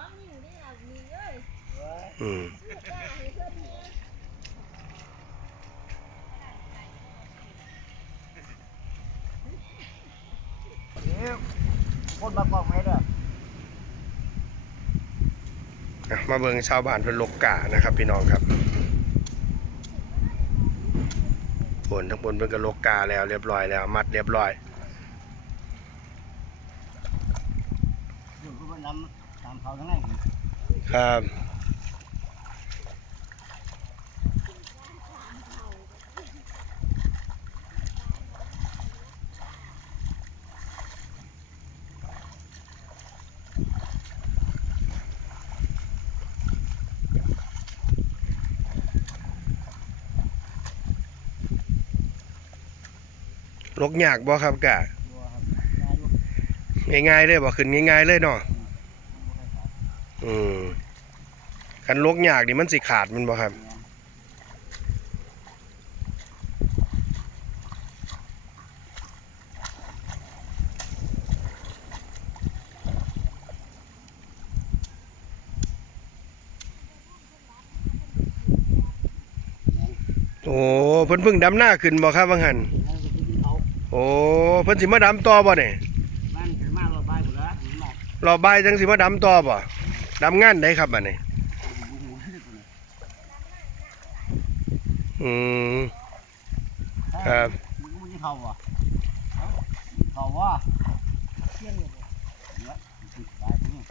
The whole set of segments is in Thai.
องนิ้วได้ล่ะมีเอ้ยอืมลูกได้ให้เพิ่นแหน่นี่คนมากองให้เด้ออะมาเบิงชาวบ้านเพิ่นลกกานะครับ พี่น้องครับบนทั้งบนเพิ่นก็ลกกาแล้วเรียบร้อยแล้ว มัดเรียบร้อย อยู่ก็บ่นำ ตามเขาทั้งนั้นครับลกยากบ่ครับกะบัวครับนายอยู่ง่ายๆเลยบ่ขึ้นง่ายๆเลยเนาะ อืมคันลกยากนี่มันสิขาดแมันบ่ครับ โอ้เพิ่นเพิ่งดำหน้าขึ้นบ่ครับว่างั้นนั่นก็คือกินเขาโอ้เพิ่นสิมาดำต่อบ่เนี่ยบ้านถึงมารถไปหมดแล้วหมอกรอบ่ายจังสิมาดำต่อบ่ ดำงานได้ครับบัดนี้บุ้งบุ้งที่ตัวนี้อืมครับมึงก็มึงกินเขาบ่เขาว่าเที่ยงเลยเนี่ยติดตายที่นี่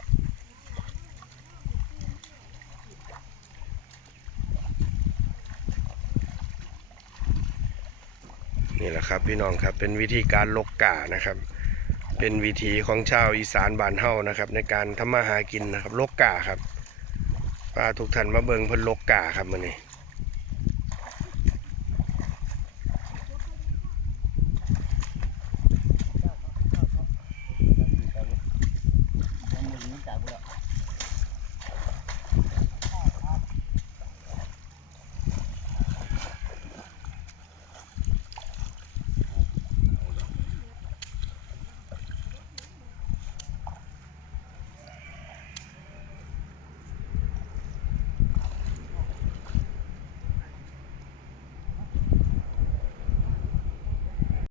นี่แหละครับพี่น้องครับเป็นวิธีการลกกานะครับ เป็นวิถีของชาวอีสานบ้านเฮานะครับ ในการทำมาหากินนะครับลกกาครับปลาทุกท่านมาเบิงเพิ่นลกกาครับมื้อนี้